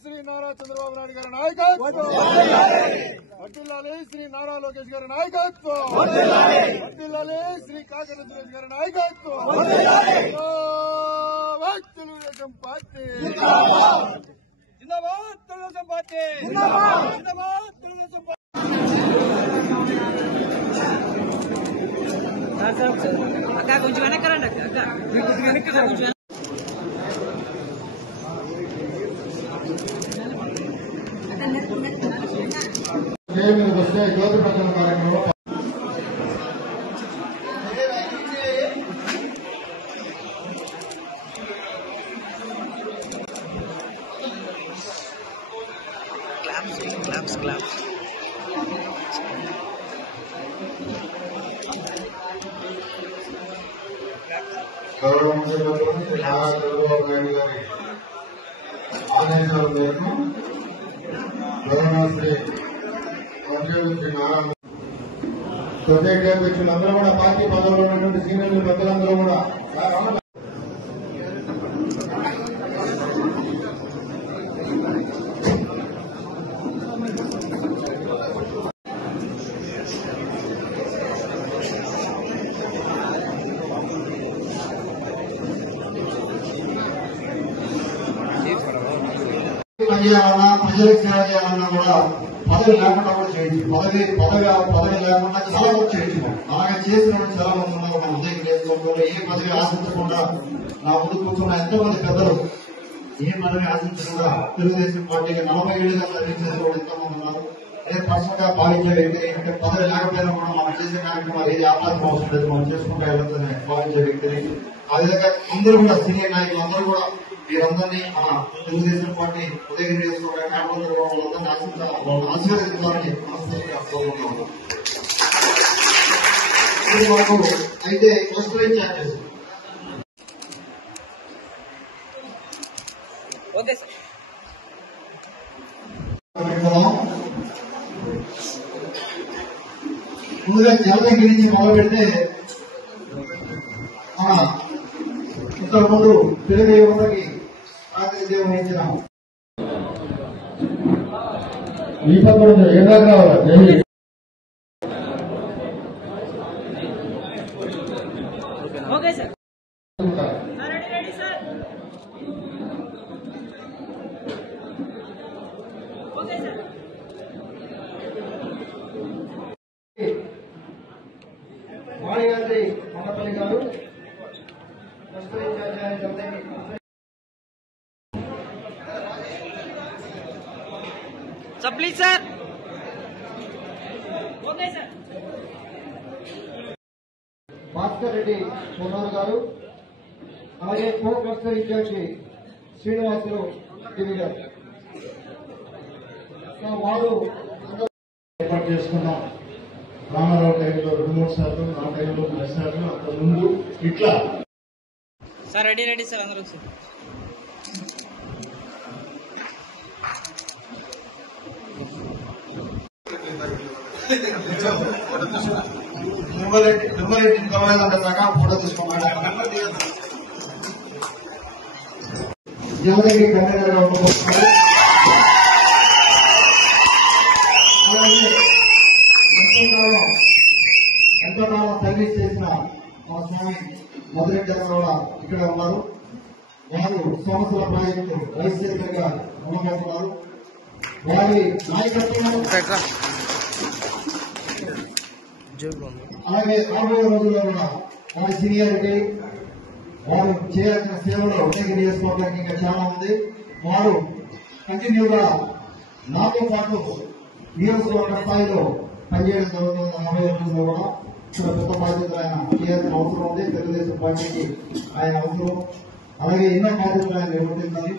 శ్రీ నారా చంద్రబాబు నాయుడు గారి నాయకత్వం, శ్రీ నారా లోకేష్ గారి నాయకత్వం, శ్రీ కాకర సురేష్ గారి నాయకత్వం, తెలుగుదేశం పార్టీ జిందాబాద్, తెలుగుదేశం పార్టీ జిందాబాద్, తెలుగుదేశం పార్టీ. అక్క కొంచెం వెనక్కరండి అక్క కొంచెం వస్తే జ్యోతి ప్రచార కార్యక్రమంలో గౌరవ ముఖ్యమంత్రి శ్రీ నారా చంద్రబాబు నాయుడు గారి ఆదేశాల మేరకు గౌరవ శ్రీ ముఖ్యమంత్రి నారా సొసైటీ అధ్యక్షులందరూ కూడా పార్టీ పదవులు ఉన్నటువంటి సీనియర్లు పెద్దలందరూ కూడా చేయాలన్నా ప్రజలకు సేవ చేయాలన్నా కూడా పదవి లేకుండా కూడా చేయొచ్చు. పదవి లేకుండా చాలా వరకు చేయొచ్చు. అలాగే చేసిన చాలా మంది ఉన్నారు మన ఉదయం నేర్చుకోవడంలో. ఏ పదవి ఆశించకుండా నా ముందు కూర్చున్న ఎంతో మంది పెద్దలు ఏ పదవి ఆశించకుండా తెలుగుదేశం పార్టీకి 40 ఏళ్లుగా సర్వీస్ చేసే వాళ్ళు ఎంతో మంది ఉన్నారు. అదే పర్సనల్ గా భావించే వ్యక్తి ఏంటంటే పదవి లేకపోయినా కూడా మనం చేసే కార్యక్రమాలు ఏది ఆపాల్సిన అవసరం లేదు, మనం చేసుకుంటూ వెళ్ళొద్దని భావించే వ్యక్తిని. అదేవిధంగా అందరూ కూడా సీనియర్ నాయకులు అందరూ కూడా మీరందరినీ మన తెలుగుదేశం పార్టీ ఉదయగిరి చేసుకోవడానికి వాళ్ళందరినీ ఆశీర్వదించాలని మనస్ఫూర్తిగా కోరుకుంటున్నాను. మాకు అయితే ఫస్ట్ రైట్ ఛార్జెస్ ముందుగా జలదంగి నుంచి మొదలు పెడితే ఇంతకుముందు తెలుగు యువతకి ప్రాతినిధ్యం వహించినాము. ఈ పక్కన ఏడా కావాలి okay sir ready sir okay sir మాణిగారి కొండపల్లి గారు sir please sir okay sir Bhaskar Reddy Ponnuru గారు, అలాగే co cluster incharge Srinivasulu Giri గారు వారు ఏర్పాటు చేసుకున్నాం. రామారావు టైంలో 2-3 సార్లు, నా టైంలో 10 సార్లు, అంత ముందు ఇట్లా. సార్ రెడీ సార్ అందరూ సార్. నిమ్మరెడ్డి గవర్నమెంట్ దాకా ఫోటో తీసుకున్నాడు. జగదగిరి కన్వీనర్ గా ఉండబోతున్నారు. అలాగే ఎంతో కాలం సర్వీస్ చేసిన మా స్వామి మొదలెడ్డి గారు కూడా ఇక్కడ ఉన్నారు. వారు సంవత్సరాల ప్రాజెక్టు వైస్ చైర్మన్ గా ఉండబోతున్నారు. వారి నాయకత్వం అలాగే రాబోయే రోజుల్లో కూడా వారి సీనియారిటీ, వారు చేయాల్సిన సేవలు ఉదయగిరి చేసుకోవడానికి ఇంకా చాలా ఉంది. వారు కంటిన్యూగా నాతో పాటు నియోజకవర్గ స్థాయిలో పనిచేయడం జరుగుతుంది. 40 రోజుల్లో కూడా ఇక్కడ కొత్త బాధ్యతలు ఆయన చేయాల్సిన అవసరం ఉంది. తెలుగుదేశం పార్టీకి ఆయన అవసరం. అలాగే ఎన్నో బాధ్యతలు ఆయన నిర్వర్తించాలి.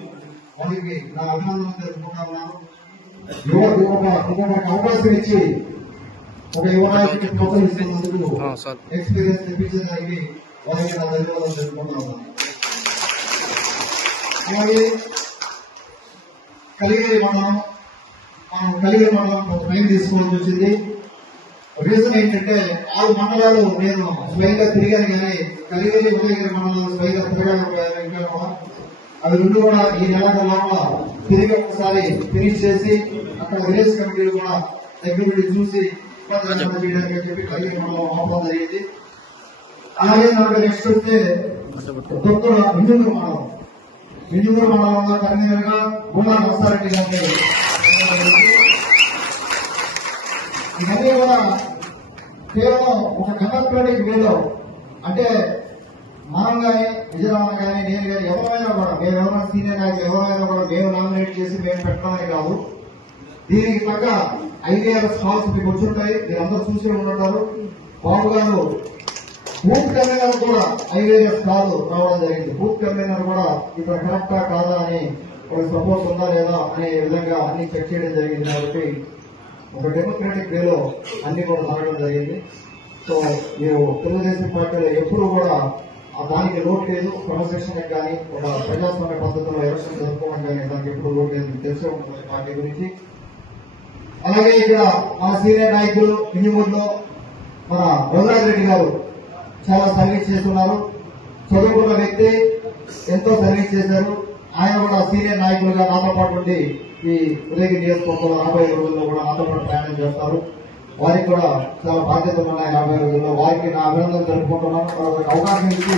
వారికి నా అభినందనలు తెలుపుకుంటా ఉన్నాను. యువకు అవకాశం ఇచ్చి ఒక యువరాజుకి ప్రోత్సహిస్తున్నందుకు ఎక్స్పీరియన్స్ తెప్పించడానికి వారికి నా ధన్యవాదాలు తెలుపుకుంటా ఉన్నాను. అలాగే కలిగిరి మండలం కొంత టైం తీసుకోవాల్సి వచ్చింది. రీజన్ ఏంటంటే 6 మండలాలు నేను స్వయంగా తిరిగాను, కానీ కలిగిరి ఉదయగిరి మండలాలు స్వయంగా తిరగలేకపోయాను. ఇంకా కూడా అవి రెండు కూడా ఈ నెల లోపల తిరిగి ఒకసారి ఫినిష్ చేసి అక్కడ విలేజ్ కమిటీలు కూడా దగ్గర చూసి చేయడానికి చెప్పి కలిగిరి మండలం ఆహ్వానం జరిగింది. అలాగే నాకు నెక్స్ట్ వస్తే ఇంజనూరు మండలంలో కన్వీనర్ గా గుండా నరసారెడ్డి గారిని ఇవన్నీ కూడా కేవలం ఒక డెమోక్రటిక్ వేలో, అంటే మనం కానీ విజయరామన్ కానీ నేను కానీ ఎవరైనా కూడా మేము ఎవరైనా సీనియర్ నాయకులు ఎవరైనా కూడా మేము నామినేట్ చేసి మేము పెట్టడమే కాదు, దీనికి తగ్గ ఐవీఆర్ఎస్ కాల్స్ మీకు వచ్చుంటాయి, మీరు అందరూ చూసి ఉంటారు. బాబు గారు బూత్ కన్వీనర్ కూడా ఐవీఆర్ఎస్ కాల్ రావడం జరిగింది. బూత్ కన్వీనర్ కూడా ఇక్కడ కరెక్టా కాదా అని ఒక సపోర్ట్ ఉందా లేదా అనే విధంగా అన్ని చెక్ చేయడం జరిగింది. కాబట్టి ఒక డెమోక్రటిక్ వేలో అన్ని కూడా జరగడం జరిగింది. సో మీరు తెలుగుదేశం పార్టీలో ఎప్పుడు కూడా దానికి లోటు లేదు. క్రమశిక్షణకు కానీ ఒక ప్రజాస్వామ్య పద్ధతిలో ఎలక్షన్ జరుపుకోవడం కానీ దానికి ఎప్పుడు లోటు లేదు, తెలిసే ఉంటుంది పార్టీ గురించి. అలాగే ఇక్కడ మన సీనియర్ నాయకులు ఇంజనూరులో మన రఘురాజ్ రెడ్డి గారు చాలా సర్వీస్ చేస్తున్నారు. చదువుకున్న వ్యక్తి, ఎంతో సర్వీస్ చేశారు. ఆయన కూడా సీనియర్ నాయకులుగా నాతో పాటు ఉండి ఈ ఉదయగిరి నియోజకవర్గంలో 40 రోజుల్లో కూడా నాతో పాటు ప్రయాణం చేస్తారు. వారికి కూడా చాలా బాధ్యతలు ఉన్నాయి 50 రోజుల్లో. వారికి నా అభినందనలు తెలుపుకుంటున్నాను. అవకాశం ఇచ్చి